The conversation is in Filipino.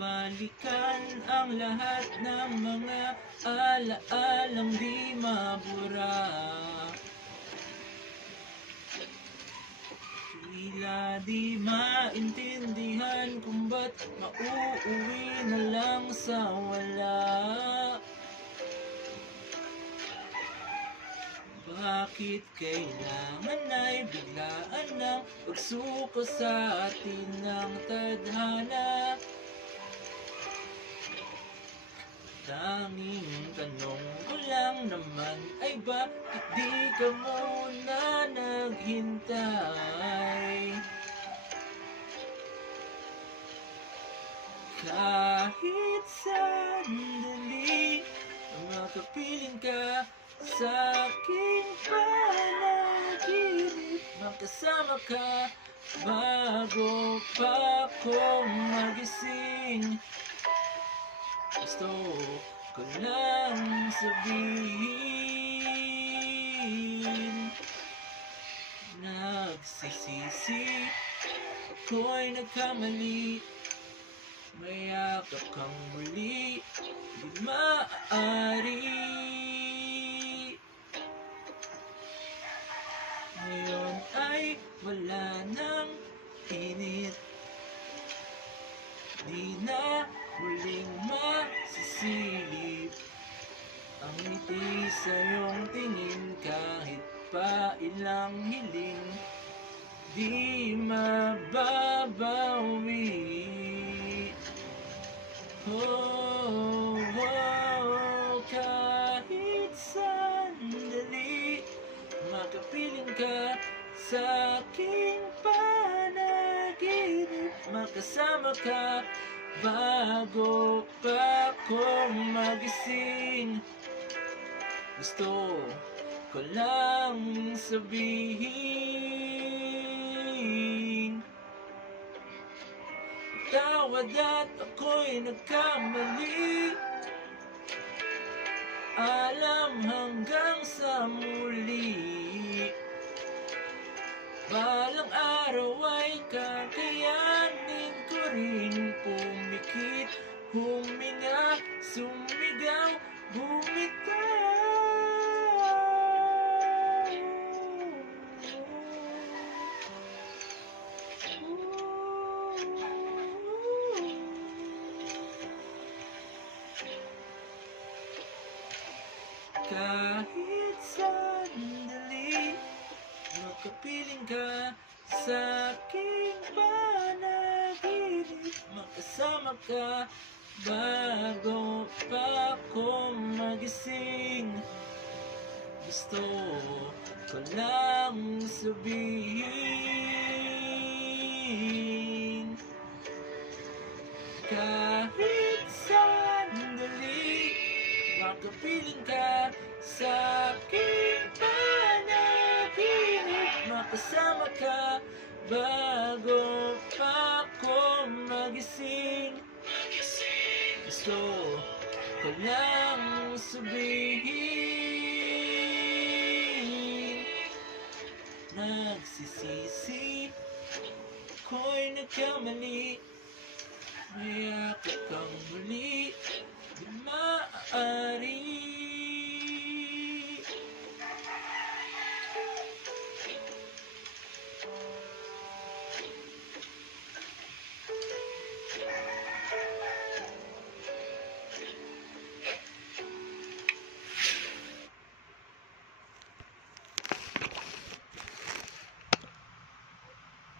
balikan ang lahat ng mga alaalang di mabura. Tila di maintindihan kung ba't mauuwi na lang sa wala. Bakit kailangan ay biglaan ng pagsuko sa atin ng tadhana? Tanging tanong ko lang naman ay bakit di ka muna naghintay? Kahit sandali, makapiling ka sa aking panaginip, makasama ka bago pa ako magising. Gusto ko lang sabihin, nagsisisi, ako'y nagkamali. Mayakap kang muli, di maaari. Ngayon ay wala nang init, di na muling masisilip ang ngiti sa iyong tingin. Kahit pa ilang hiling, di mababawi. Oh, oh, kahit sandali, makapiling ka sa aking panaginip, makasama ka bago pa ako magising. Gusto ko lang sabihin, tawad at ako'y nagkamali. Alam hanggang sa muli, balang araw ay kakayanin ko rin pumikit, huminga, sumigaw, bumitaw. Kahit sandali, makapiling ka sa aking panaginip, makasama ka bago pa ako magising. Gusto ko lang sabihin, kahit sandali, makapiling ka sa aking panaginip, makasama ka bago pa ako magising. Gusto ko lang sabihin, nagsisisi, ako'y nagkamali. Mayakap kang muli, di maaari.